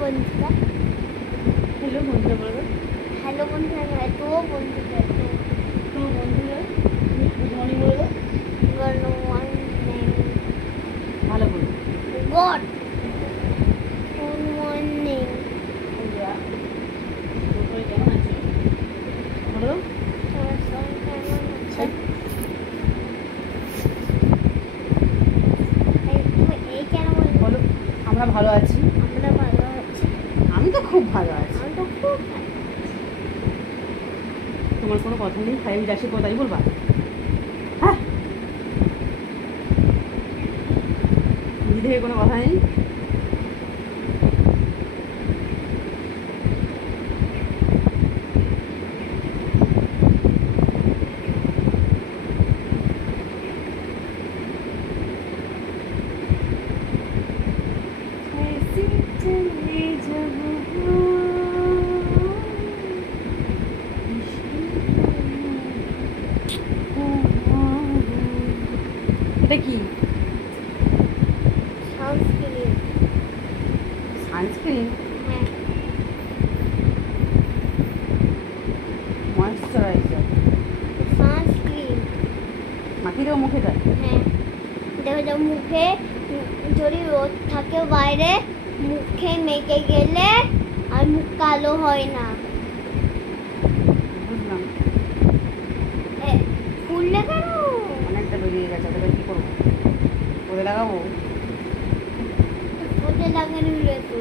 বন্ধুরা। হ্যালো বন্ধুরা বলো। হ্যালো বন্ধুরা, তো বন্ধুরা, তো বন্ধুরা গুড মর্নিং বলো। Good morning. ভালো বলো। Good morning. বন্ধুরা দুপুরে কেমন আছো বলো। তোমার সবাই কেমন আছে? তুমি এই কেন বলো আমরা ভালো আছি। আমরা ভালো আছি। আমি তো খুব ভালো আছি। আমি তো খুব ভালো। তোমার কোনো কথা নেই, খাই আমি যাচ্ছি কথাই বলবা। হ্যাঁ দিদিকে কোনো কথা নেই। এটা কি? সানস্ক্রিন। সানস্ক্রিন, হ্যাঁ, ময়েশ্চারাইজার সানস্ক্রিন। মাখিয়ে দেবো মুখে দেয়। হ্যাঁ, দেখো যে মুখে যদি রোদ থাকে বাইরে, মুখে মেখে গেলে আর মুখ কালো হয় না। বুঝলাম, ফুললে কেন? অনেকটা বেরিয়ে গেছে, ওটা কি করবো? ওদের লাগাবো। ওতে লাগানো হলে তো